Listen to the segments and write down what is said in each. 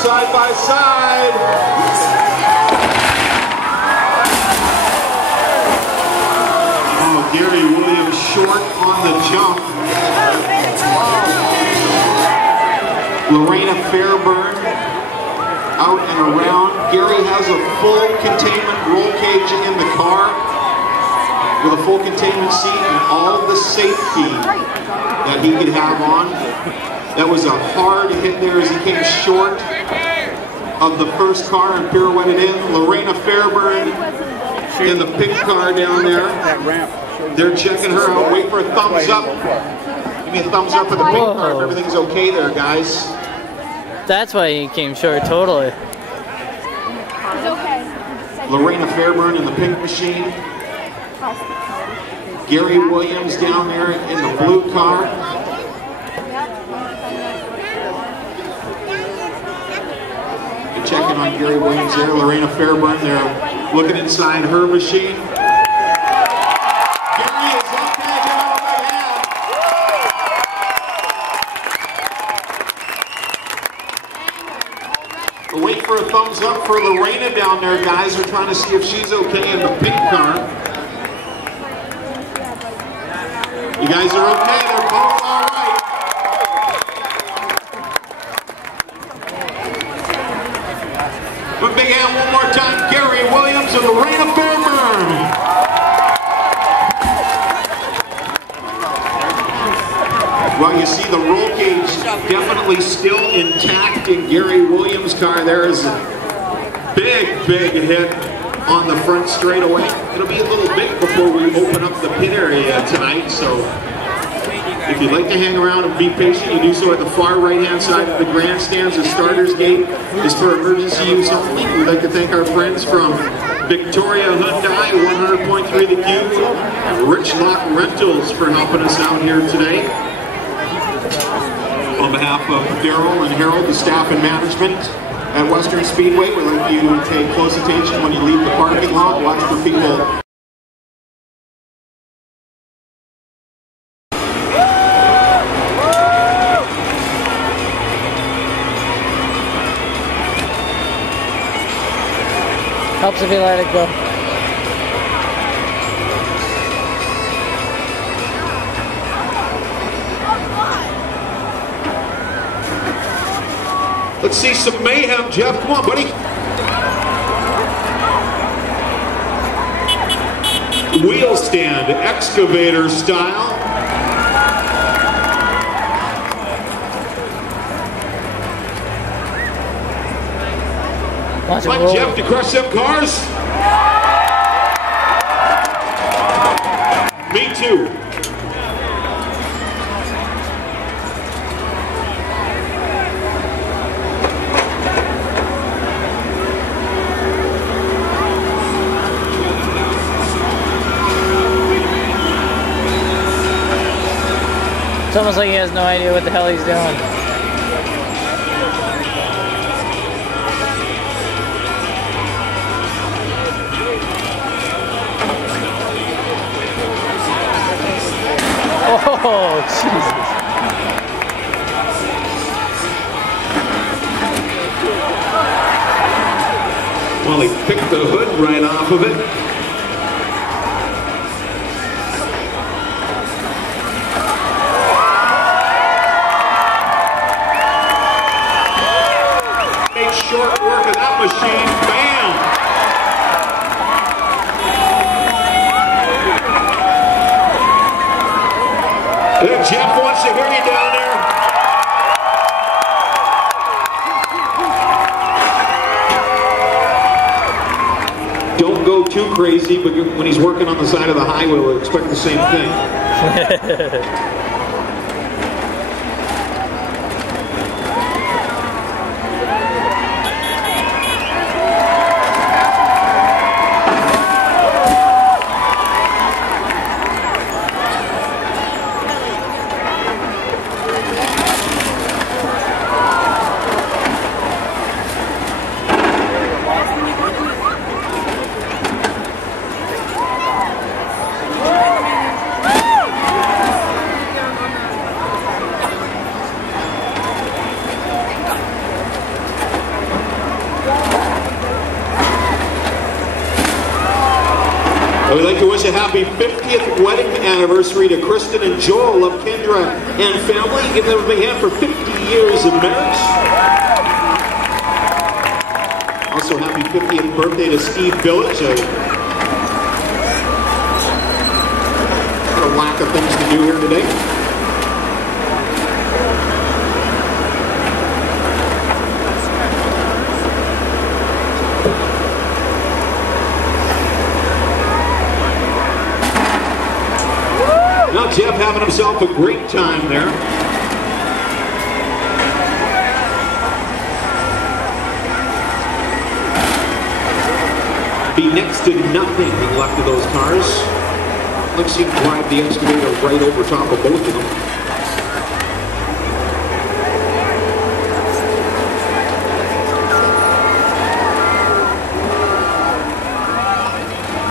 side by side. Oh, Gary Williams short on the jump. Lorena Fairburn out and around. Gary has a full containment roll cage in the car with a full containment seat and all the safety that he could have on. That was a hard hit there as he came short of the first car and pirouetted in. Lorena Fairburn in the pink car down there. They're checking her out. Wait for a thumbs up. Give me a thumbs up for the pink car if everything's okay there, guys. That's why he came short, totally. It's okay. Lorena Fairburn in the pink machine. Gary Williams down there in the blue car. They're checking on Gary Williams there. Lorena Fairburn, they're looking inside her machine. Gary is okay, give him a big hand. We'll wait for a thumbs up for Lorena down there, guys. We're trying to see if she's okay in the pink car. You guys are okay, they're both all right. One big hand one more time, Gary Williams and Lorena Fairburn. Well, you see the roll cage definitely still intact in Gary Williams' car. There is a big hit on the front straightaway. It'll be a little bit before we open up the pit area tonight, so if you'd like to hang around and be patient, you do so at the far right-hand side of the grandstands. The starter's gate is for emergency use only. We'd like to thank our friends from Victoria Hyundai, 100.3 The Cube, and Rich Lock Rentals for helping us out here today. On behalf of Daryl and Harold, the staff and management at Western Speedway, we'd like you to take close attention when you leave the parking lot. Watch for people. Helps if you let it go. Let's see some mayhem, Jeff. Come on, buddy. Wheel stand, excavator style. Watch Want Jeff to crush them cars? Me too. It's almost like he has no idea what the hell he's doing. Oh, Jesus. Well, he picked the hood right off of it. Short work of that machine, bam! Jeff wants to hear you down there. Don't go too crazy, but when he's working on the side of the highway, we'll expect the same thing. to wish a happy 50th wedding anniversary to Kristen and Joel of Kendra and family. Give them a big hand for 50 years of marriage. Also, happy 50th birthday to Steve Village. A lack of things to do here today. Now Jeff having himself a great time there. Be next to nothing left of those cars. Looks like he can drive the excavator right over top of both of them.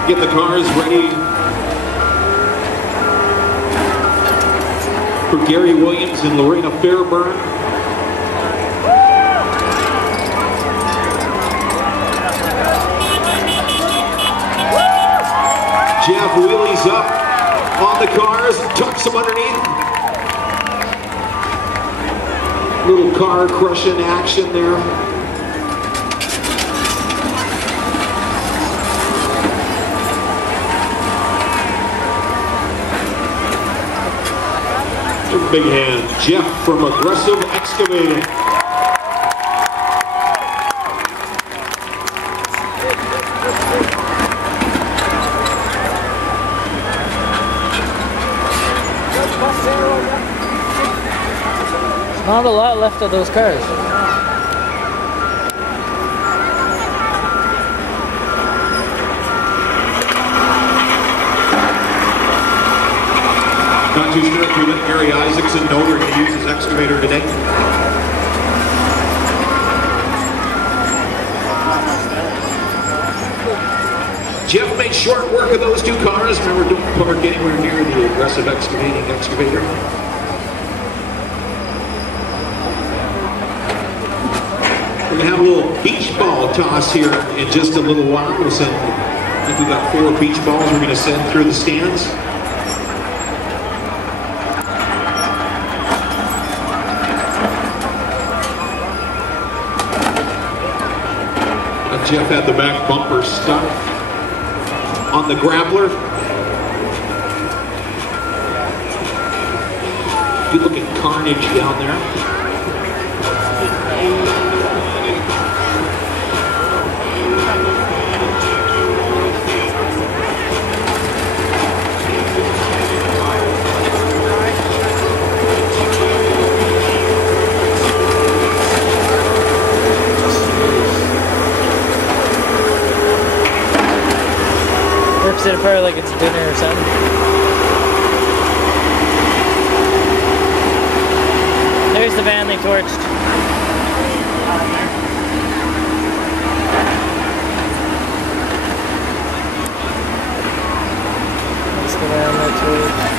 Get the cars ready for Gary Williams and Lorena Fairburn. Jeff wheelies up on the cars, tucks them underneath. Little car crushing action there. Big hand, Jeff from Aggressive Excavating. Not a lot left of those cars. Not too sure if we let Gary Isaacson know they're going to use his excavator today. Jeff made short work of those two cars. Remember, don't park anywhere near the Aggressive Excavating excavator. We're going to have a little beach ball toss here in just a little while. We'll send, I think we got 4 beach balls we're going to send through the stands. Jeff had the back bumper stuck on the grappler. Good looking carnage down there. Rips it apart like it's dinner or something. There's the van they torched. That's the van they torched.